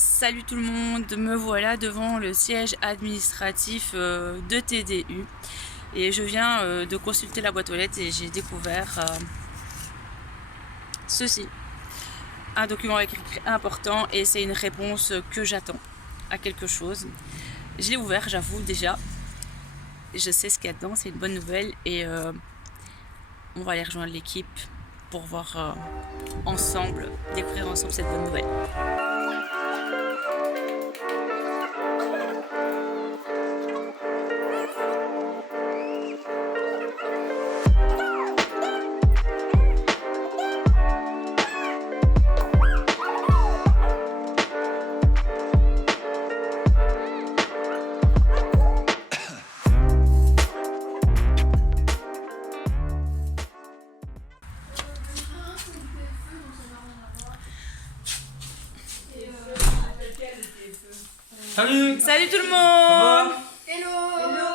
Salut tout le monde, me voilà devant le siège administratif de TDU et je viens de consulter la boîte aux lettres et j'ai découvert ceci, un document écrit important et c'est une réponse que j'attends à quelque chose. Je l'ai ouvert, j'avoue déjà, je sais ce qu'il y a dedans, c'est une bonne nouvelle et on va aller rejoindre l'équipe pour voir ensemble, découvrir ensemble cette bonne nouvelle. Salut! Salut tout le monde! Hello!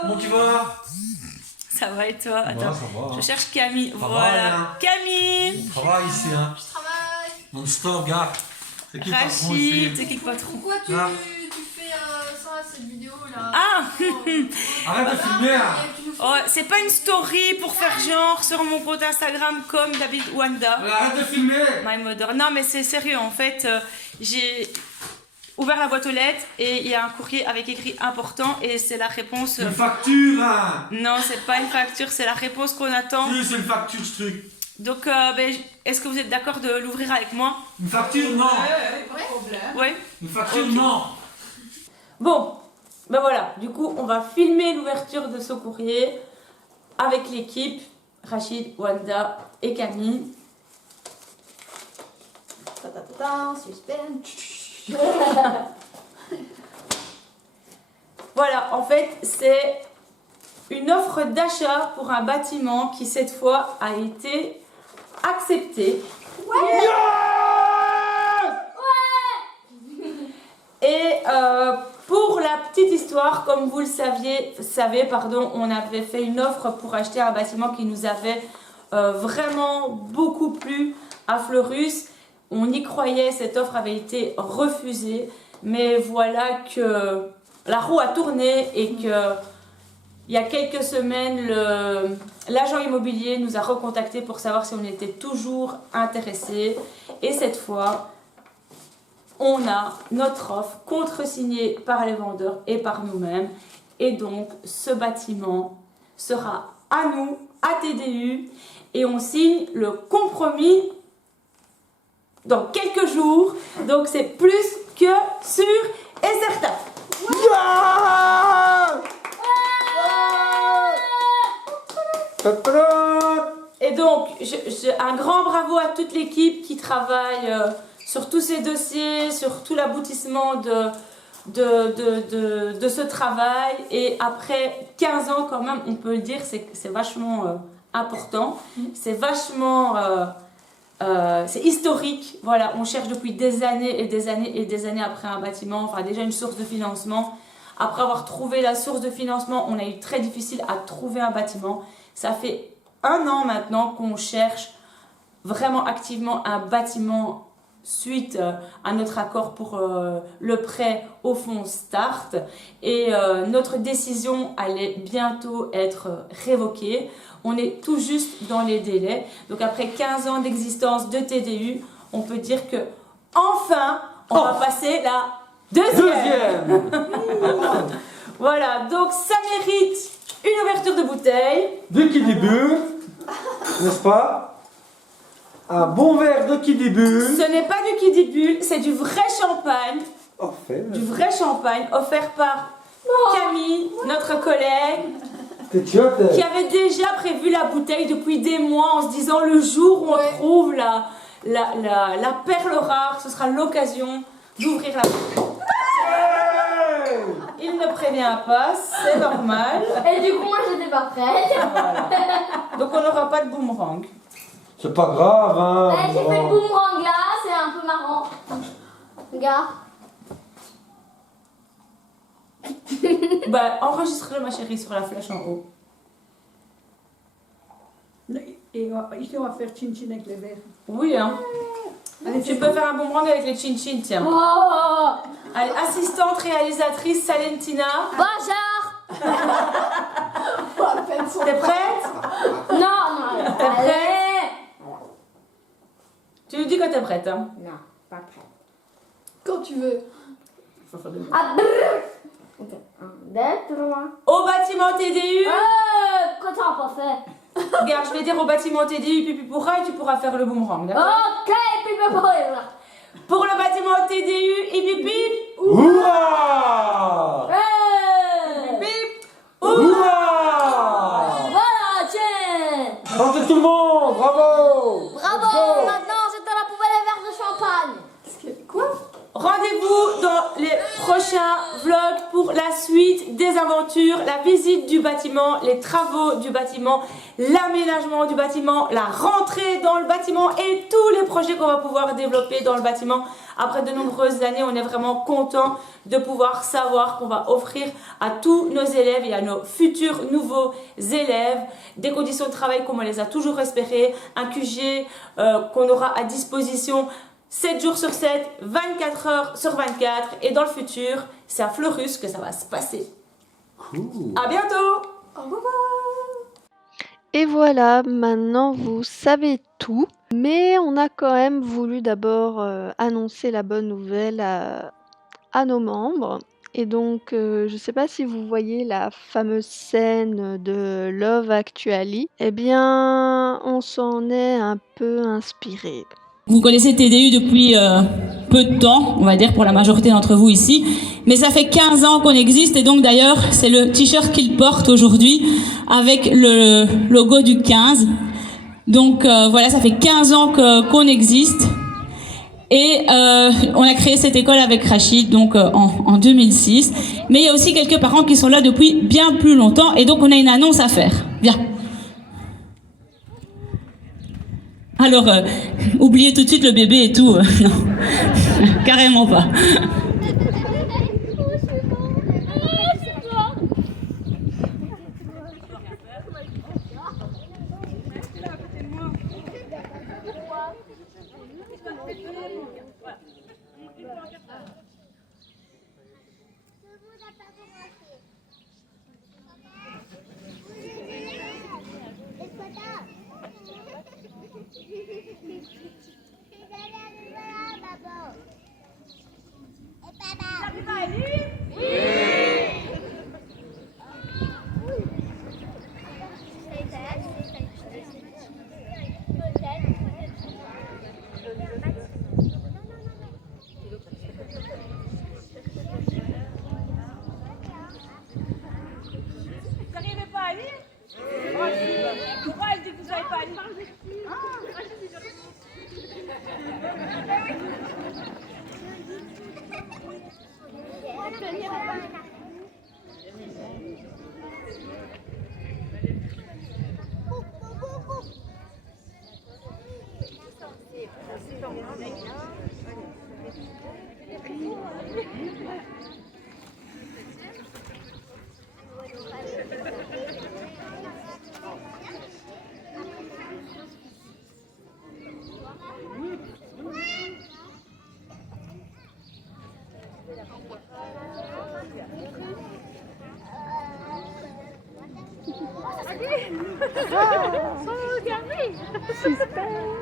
Comment tu vas? Ça va et toi? Attends, Ça va. je cherche Camille. Ça va, Voilà, Léa. Camille! On travaille ici, hein. Je travaille! Non-stop, gars. C'est qui le patron Rachid, ici? c'est qui le patron? Pourquoi tu Ah. fais ça, cette vidéo là? Ah! Arrête de filmer, hein. Oh, c'est pas une story pour faire genre sur mon compte Instagram comme David Wanda. Arrête de filmer! My mother. Non, mais c'est sérieux, en fait, j'ai ouvert la boîte aux lettres et il y a un courrier avec écrit important et c'est la réponse. C'est une facture, hein. Non, c'est pas une facture, c'est la réponse qu'on attend. Si, c'est une facture, ce truc. Donc, est-ce que vous êtes d'accord de l'ouvrir avec moi? Une facture, non. Oui. Une facture, Ok. non. Bon, ben voilà, du coup, on va filmer l'ouverture de ce courrier avec l'équipe, Rachid, Wanda et Camille. Suspense! Voilà, en fait, c'est une offre d'achat pour un bâtiment qui, cette fois, a été accepté. Et pour la petite histoire, comme vous le savez, on avait fait une offre pour acheter un bâtiment qui nous avait vraiment beaucoup plu à Fleurus. On y croyait, cette offre avait été refusée, mais voilà que la roue a tourné et que il y a quelques semaines, l'agent immobilier nous a recontacté pour savoir si on était toujours intéressé. Et cette fois, on a notre offre contresignée par les vendeurs et par nous-mêmes. Et donc, ce bâtiment sera à nous, à TDU. Et on signe le compromis dans quelques jours. Donc, c'est plus que sûr et certain. Et donc, un grand bravo à toute l'équipe qui travaille sur tous ces dossiers, sur tout l'aboutissement de ce travail. Et après 15 ans quand même, on peut le dire, c'est vachement important. C'est vachement... c'est historique. Voilà, on cherche depuis des années et des années et des années après un bâtiment, enfin déjà une source de financement. Après avoir trouvé la source de financement, on a eu très difficile à trouver un bâtiment. Ça fait 1 an maintenant qu'on cherche vraiment activement un bâtiment suite à notre accord pour le prêt au fonds Start. Et notre décision allait bientôt être révoquée. On est tout juste dans les délais. Donc après 15 ans d'existence de TDU, on peut dire que enfin, on va passer la deuxième. Voilà, donc ça mérite une ouverture de bouteille. De qui début, n'est-ce pas? Un bon verre de qui début. Ce n'est pas du Qui Bulle, c'est du vrai champagne. Parfait. Du vrai champagne offert par Camille, notre collègue, T'es chiotte. qui avait déjà prévu la bouteille depuis des mois en se disant le jour où on trouve la perle rare, ce sera l'occasion d'ouvrir la bouteille. Il ne prévient pas, c'est normal. Et du coup, moi j'étais pas prête. Voilà. Donc on n'aura pas de boomerang. C'est pas grave, hein. J'ai fait le boomerang là, c'est un peu marrant. Regarde. Bah, enregistre-le ma chérie sur la flèche en haut. Et ici, on va faire chin-chin avec les verres. Oui, hein. Allez, Tu peux faire un boomerang avec les chin-chin, tiens. Oh! assistante réalisatrice Salentina. Bonjour. T'es prête? Non. T'es prête? Tu nous dis quand t'es prête, hein? Non, pas prêt. Quand tu veux. Ah, brrr. Ok, 1, 2, 3. Au bâtiment TDU. Quand t'as pas fait? Regarde, je vais dire au bâtiment TDU, pipi pourra, et tu pourras faire le boomerang, d'accord? Ok, puis me pourrir. Pour le bâtiment TDU, hip hip hip. Hurrah! Hip hip. Hurrah! Hurrah! Voilà, tiens. Chantez tout le monde, bravo! Bravo, maintenant c'est à la poubelle et verre de champagne. Quoi? Rendez-vous dans les prochains vlogs pour la suite des aventures, la visite du bâtiment, les travaux du bâtiment, l'aménagement du bâtiment, la rentrée dans le bâtiment et tous les projets qu'on va pouvoir développer dans le bâtiment. Après de nombreuses années, on est vraiment content de pouvoir savoir qu'on va offrir à tous nos élèves et à nos futurs nouveaux élèves des conditions de travail comme on les a toujours espérées, un QG qu'on aura à disposition 7 jours sur 7, 24 heures sur 24 et dans le futur, c'est à Fleurus que ça va se passer. Cool. À bientôt! Au revoir. Et voilà, maintenant vous savez tout, mais on a quand même voulu d'abord annoncer la bonne nouvelle à nos membres. Et donc, je ne sais pas si vous voyez la fameuse scène de Love Actually, eh bien, on s'en est un peu inspiré. Vous connaissez TDU depuis peu de temps, on va dire pour la majorité d'entre vous ici, mais ça fait 15 ans qu'on existe et donc d'ailleurs c'est le t-shirt qu'il porte aujourd'hui avec le logo du 15. Donc voilà, ça fait 15 ans qu'on existe et on a créé cette école avec Rachid donc en 2006. Mais il y a aussi quelques parents qui sont là depuis bien plus longtemps et donc on a une annonce à faire. Viens. Alors, oubliez tout de suite le bébé et tout. Non, carrément pas. Suspense.